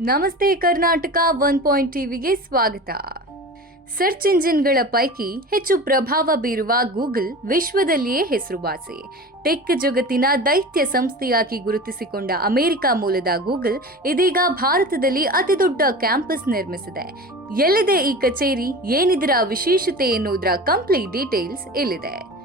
ನಮಸ್ತೆ Karnataka one point ಟಿವಿಗೆ ಸ್ವಾಗತ. ಸರ್ಚ್ ಇಂಜಿನ್ಗಳ ಪೈಕಿ ಹೆಚ್ಚು ಪ್ರಭಾವ ಬೀರುವ ಗೂಗಲ್ ವಿಶ್ವದಲ್ಲಿಯೇ ಹೆಸರುವಾಸಿ. ಟೆಕ್ ಜಗತ್ತಿನ ದೈತ್ಯ ಸಂಸ್ಥೆಯಾಗಿ ಗುರುತಿಸಿಕೊಂಡ ಅಮೆರಿಕ ಮೂಲದ ಗೂಗಲ್ ಇದೀಗ ಭಾರತದಲ್ಲಿ ಅತಿದೊಡ್ಡ ಕ್ಯಾಂಪಸ್ ನಿರ್ಮಿಸಿದೆ. ಎಲ್ಲಿದೆ ಈ ಕಚೇರಿ? ಏನಿದರ ವಿಶೇಷತೆ ಎನ್ನುವುದರ ಕಂಪ್ಲೀಟ್ ಡೀಟೇಲ್ಸ್ ಇಲ್ಲಿದೆ.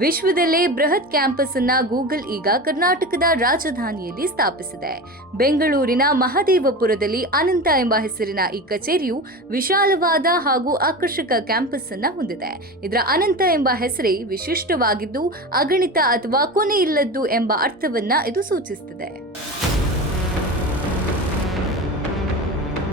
ವಿಶ್ವದಲ್ಲೇ ಬೃಹತ್ ಕ್ಯಾಂಪಸ್ ಅನ್ನ ಗೂಗಲ್ ಈಗ ಕರ್ನಾಟಕದ ರಾಜಧಾನಿಯಲ್ಲಿ ಸ್ಥಾಪಿಸಿದೆ. ಬೆಂಗಳೂರಿನ ಮಹದೇವಪುರದಲ್ಲಿ ಅನಂತ ಎಂಬ ಹೆಸರಿನ ಈ ಕಚೇರಿಯು ವಿಶಾಲವಾದ ಹಾಗೂ ಆಕರ್ಷಕ ಕ್ಯಾಂಪಸ್ ಅನ್ನ ಹೊಂದಿದೆ. ಇದರ ಅನಂತ ಎಂಬ ಹೆಸರೇ ವಿಶಿಷ್ಟವಾಗಿದ್ದು, ಅಗಣಿತ ಅಥವಾ ಕೊನೆಯಿಲ್ಲದ್ದು ಎಂಬ ಅರ್ಥವನ್ನ ಇದು ಸೂಚಿಸುತ್ತದೆ.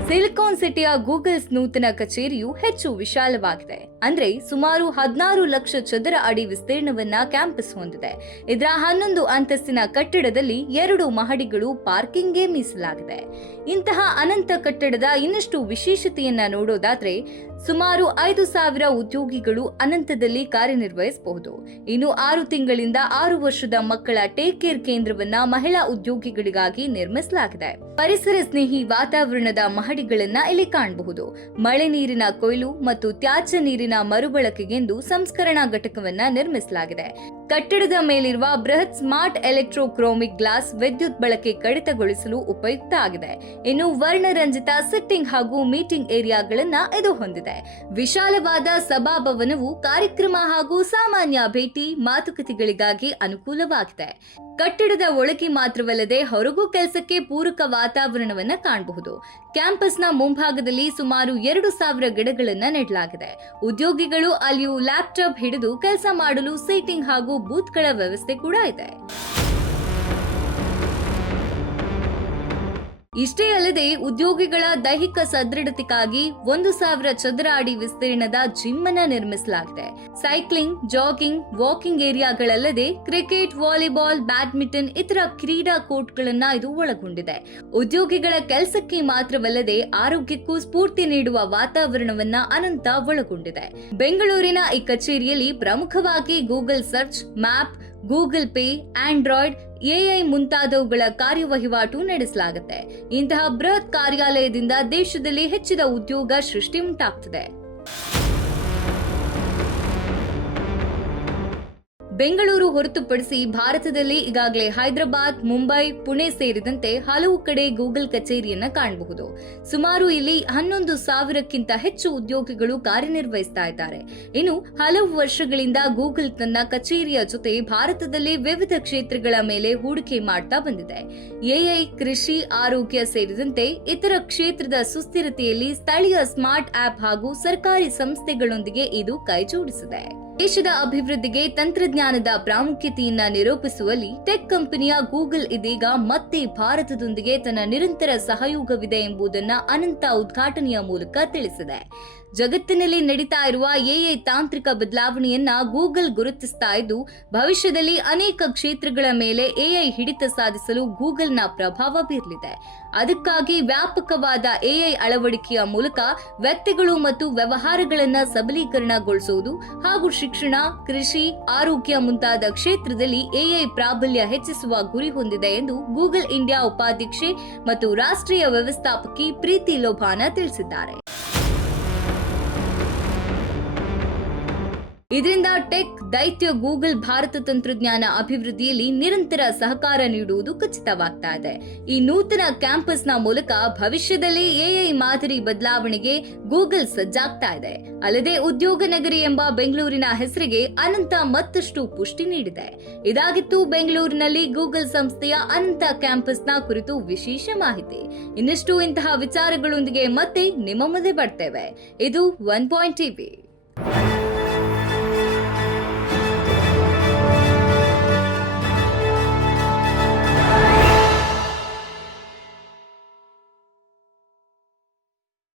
ಸಿಲಿಕಾನ್ ಸಿಟಿಯ ಗೂಗಲ್ಸ್ ನೂತನ ಕಚೇರಿಯು ಹೆಚ್ಚು ವಿಶಾಲವಾಗಿದೆ. ಅಂದ್ರೆ ಸುಮಾರು ಹದಿನಾರು ಲಕ್ಷ ಚದರ ಅಡಿ ವಿಸ್ತೀರ್ಣವನ್ನ ಕ್ಯಾಂಪಸ್ ಹೊಂದಿದೆ. ಇದರ ಹನ್ನೊಂದು ಅಂತಸ್ತಿನ ಕಟ್ಟಡದಲ್ಲಿ ಎರಡು ಮಹಡಿಗಳು ಪಾರ್ಕಿಂಗ್ಗೆ ಮೀಸಲಾಗಿದೆ. ಇಂತಹ ಅನಂತ ಕಟ್ಟಡದ ಇನ್ನಷ್ಟು ವಿಶೇಷತೆಯನ್ನ ನೋಡೋದಾದ್ರೆ ಸುಮಾರು ಐದು ಸಾವಿರ ಉದ್ಯೋಗಿಗಳು ಅನಂತದಲ್ಲಿ ಕಾರ್ಯನಿರ್ವಹಿಸಬಹುದು. ಇನ್ನು ಆರು ತಿಂಗಳಿಂದ ಆರು ವರ್ಷದ ಮಕ್ಕಳ ಟೇಕ್ ಕೇರ್ ಕೇಂದ್ರವನ್ನ ಮಹಿಳಾ ಉದ್ಯೋಗಿಗಳಿಗಾಗಿ ನಿರ್ಮಿಸಲಾಗಿದೆ. ಪರಿಸರ ಸ್ನೇಹಿ ವಾತಾವರಣದ ಮಹಡಿಗಳನ್ನ ಇಲ್ಲಿ ಕಾಣಬಹುದು. ಮಳೆ ನೀರಿನ ಕೊಯ್ಲು ಮತ್ತು ತ್ಯಾಜ್ಯ ನೀರಿನ ಮರುಬಳಕೆಗೆಂದು ಸಂಸ್ಕರಣಾ ಘಟಕವನ್ನ ನಿರ್ಮಿಸಲಾಗಿದೆ. ಕಟ್ಟಡದ ಮೇಲಿರುವ ಬೃಹತ್ ಸ್ಮಾರ್ಟ್ ಎಲೆಕ್ಟ್ರೋಕ್ರೋಮಿಕ್ ಗ್ಲಾಸ್ ವಿದ್ಯುತ್ ಬಳಕೆ ಕಡಿತಗೊಳಿಸಲು ಉಪಯುಕ್ತ ಆಗಿದೆ. ಇನ್ನು ವರ್ಣರಂಜಿತ ಸಿಟ್ಟಿಂಗ್ ಹಾಗೂ ಮೀಟಿಂಗ್ ಏರಿಯಾಗಳನ್ನ ಇದು ಹೊಂದಿದೆ. ವಿಶಾಲವಾದ ಸಭಾಭವನವು ಕಾರ್ಯಕ್ರಮ ಹಾಗೂ ಸಾಮಾನ್ಯ ಭೇಟಿ ಮಾತುಕತೆಗಳಿಗಾಗಿ ಅನುಕೂಲವಾಗಿದೆ. ಕಟ್ಟಡದ ಒಳಗೆ ಮಾತ್ರವಲ್ಲದೆ ಹೊರಗೂ ಕೆಲಸಕ್ಕೆ ಪೂರಕ ವಾತಾವರಣವನ್ನು ಕಾಣಬಹುದು. ಕ್ಯಾಂಪಸ್ನ ಮುಂಭಾಗದಲ್ಲಿ ಸುಮಾರು ಎರಡು ಸಾವಿರ ಗಿಡಗಳನ್ನು ನೆಡಲಾಗಿದೆ. ಉದ್ಯೋಗಿಗಳು ಅಲ್ಲಿಯೂ ಲ್ಯಾಪ್ಟಾಪ್ ಹಿಡಿದು ಕೆಲಸ ಮಾಡಲು ಸೀಟಿಂಗ್ ಹಾಗೂ ಬೂತ್ಗಳ ವ್ಯವಸ್ಥೆ ಕೂಡ ಇದೆ. ಇಷ್ಟೇ ಅಲ್ಲದೆ ಉದ್ಯೋಗಿಗಳ ದೈಹಿಕ ಸದೃಢತೆಗಾಗಿ ಒಂದು ಸಾವಿರ ಚದರ ಅಡಿ ವಿಸ್ತೀರ್ಣದ ಜಿಮ್ ಅನ್ನ ನಿರ್ಮಿಸಲಾಗಿದೆ. ಸೈಕ್ಲಿಂಗ್, ಜಾಗಿಂಗ್, ವಾಕಿಂಗ್ ಏರಿಯಾಗಳಲ್ಲದೆ ಕ್ರಿಕೆಟ್, ವಾಲಿಬಾಲ್, ಬ್ಯಾಡ್ಮಿಂಟನ್, ಇತರ ಕ್ರೀಡಾ ಕೋರ್ಟ್ಗಳನ್ನ ಇದು ಒಳಗೊಂಡಿದೆ. ಉದ್ಯೋಗಿಗಳ ಕೆಲಸಕ್ಕೆ ಮಾತ್ರವಲ್ಲದೆ ಆರೋಗ್ಯಕ್ಕೂ ಸ್ಫೂರ್ತಿ ನೀಡುವ ವಾತಾವರಣವನ್ನ ಅನಂತ ಒಳಗೊಂಡಿದೆ. ಬೆಂಗಳೂರಿನ ಈ ಕಚೇರಿಯಲ್ಲಿ ಪ್ರಮುಖವಾಗಿ Google search, map Google Pay, Android, AI ಮುಂತಾದವುಗಳ ಕಾರ್ಯವಹಿವಾಟು ನಡೆಸಲಾಗುತ್ತೆ. ಇಂತಹ ಬೃಹತ್ ಕಾರ್ಯಾಲಯದಿಂದ ದೇಶದಲ್ಲಿ ಹೆಚ್ಚಿದ ಉದ್ಯೋಗ ಸೃಷ್ಟಿ ಉಂಟಾಗ್ತದೆ. ಬೆಂಗಳೂರು ಹೊರತುಪಡಿಸಿ ಭಾರತದಲ್ಲಿ ಈಗಾಗಲೇ ಹೈದರಾಬಾದ್, ಮುಂಬೈ, ಪುಣೆ ಸೇರಿದಂತೆ ಹಲವು ಕಡೆ ಗೂಗಲ್ ಕಚೇರಿಯನ್ನ ಕಾಣಬಹುದು. ಸುಮಾರು ಇಲ್ಲಿ ಹನ್ನೊಂದು ಸಾವಿರಕ್ಕಿಂತ ಹೆಚ್ಚು ಉದ್ಯೋಗಿಗಳು ಕಾರ್ಯನಿರ್ವಹಿಸ್ತಾ ಇದ್ದಾರೆ. ಇನ್ನು ಹಲವು ವರ್ಷಗಳಿಂದ ಗೂಗಲ್ ತನ್ನ ಕಚೇರಿಯ ಜೊತೆ ಭಾರತದಲ್ಲಿ ವಿವಿಧ ಕ್ಷೇತ್ರಗಳ ಮೇಲೆ ಹೂಡಿಕೆ ಮಾಡ್ತಾ ಬಂದಿದೆ. ಎಐ, ಕೃಷಿ, ಆರೋಗ್ಯ ಸೇರಿದಂತೆ ಇತರ ಕ್ಷೇತ್ರದ ಸುಸ್ಥಿರತೆಯಲ್ಲಿ ಸ್ಥಳೀಯ ಸ್ಮಾರ್ಟ್ ಆಪ್ ಹಾಗೂ ಸರ್ಕಾರಿ ಸಂಸ್ಥೆಗಳೊಂದಿಗೆ ಇದು ಕೈಜೋಡಿಸಿದೆ. ದೇಶದ ಅಭಿವೃದ್ಧಿಗೆ ತಂತ್ರಜ್ಞಾನದ ಪ್ರಾಮುಖ್ಯತೆಯನ್ನ ನಿರೂಪಿಸುವಲ್ಲಿ ಟೆಕ್ ಕಂಪನಿಯ ಗೂಗಲ್ ಇದೀಗ ಮತ್ತೆ ಭಾರತದೊಂದಿಗೆ ತನ್ನ ನಿರಂತರ ಸಹಯೋಗವಿದೆ ಎಂಬುದನ್ನ ಅನಂತ ಉದ್ಘಾಟನೆಯ ಮೂಲಕ ತಿಳಿಸಿದೆ. ಜಗತ್ತಿನಲ್ಲಿ ನಡೀತಾ ಇರುವ ಎಐ ತಾಂತ್ರಿಕ ಬದಲಾವಣೆಯನ್ನ ಗೂಗಲ್ ಗುರುತಿಸ್ತಾ ಇದ್ದು, ಭವಿಷ್ಯದಲ್ಲಿ ಅನೇಕ ಕ್ಷೇತ್ರಗಳ ಮೇಲೆ ಎಐ ಹಿಡಿತ ಸಾಧಿಸಲು ಗೂಗಲ್ನ ಪ್ರಭಾವ ಬೀರಲಿದೆ. ಅದಕ್ಕಾಗಿ ವ್ಯಾಪಕವಾದ ಎಐ ಅಳವಡಿಕೆಯ ಮೂಲಕ ವ್ಯಕ್ತಿಗಳು ಮತ್ತು ವ್ಯವಹಾರಗಳನ್ನ ಸಬಲೀಕರಣಗೊಳಿಸುವುದು ಹಾಗೂ ಶಿಕ್ಷಣ, ಕೃಷಿ, ಆರೋಗ್ಯ ಮುಂತಾದ ಕ್ಷೇತ್ರದಲ್ಲಿ ಎಐ ಪ್ರಾಬಲ್ಯ ಹೆಚ್ಚಿಸುವ ಗುರಿ ಹೊಂದಿದೆ ಎಂದು ಗೂಗಲ್ ಇಂಡಿಯಾ ಉಪಾಧ್ಯಕ್ಷೆ ಮತ್ತು ರಾಷ್ಟ್ರೀಯ ವ್ಯವಸ್ಥಾಪಕಿ ಪ್ರೀತಿ ಲೋಭಾನ ತಿಳಿಸಿದ್ದಾರೆ. ಇದರಿಂದ ಟೆಕ್, ದೈತ್ಯ, ಗೂಗಲ್, ಭಾರತ ತಂತ್ರಜ್ಞಾನ ಅಭಿವೃದ್ಧಿಯಲ್ಲಿ ನಿರಂತರ ಸಹಕಾರ ನೀಡುವುದು ಖಚಿತವಾಗ್ತಾ ಇದೆ. ಈ ನೂತನ ಕ್ಯಾಂಪಸ್ನ ಮೂಲಕ ಭವಿಷ್ಯದಲ್ಲಿ ಎಐ ಮಾದರಿ ಬದಲಾವಣೆಗೆ ಗೂಗಲ್ ಸಜ್ಜಾಗ್ತಾ ಇದೆ. ಅಲ್ಲದೆ ಉದ್ಯೋಗ ನಗರಿ ಎಂಬ ಬೆಂಗಳೂರಿನ ಹೆಸರಿಗೆ ಅನಂತ ಮತ್ತಷ್ಟು ಪುಷ್ಟಿ ನೀಡಿದೆ. ಇದಾಗಿತ್ತು ಬೆಂಗಳೂರಿನಲ್ಲಿ ಗೂಗಲ್ ಸಂಸ್ಥೆಯ ಅನಂತ ಕ್ಯಾಂಪಸ್ನ ಕುರಿತು ವಿಶೇಷ ಮಾಹಿತಿ. ಇನ್ನಷ್ಟು ಇಂತಹ ವಿಚಾರಗಳೊಂದಿಗೆ ಮತ್ತೆ ನಿಮ್ಮ ಮುಂದೆ ಬರ್ತೇವೆ. ಇದು ಒನ್ ಪಾಯಿಂಟ್ ಟಿವಿ.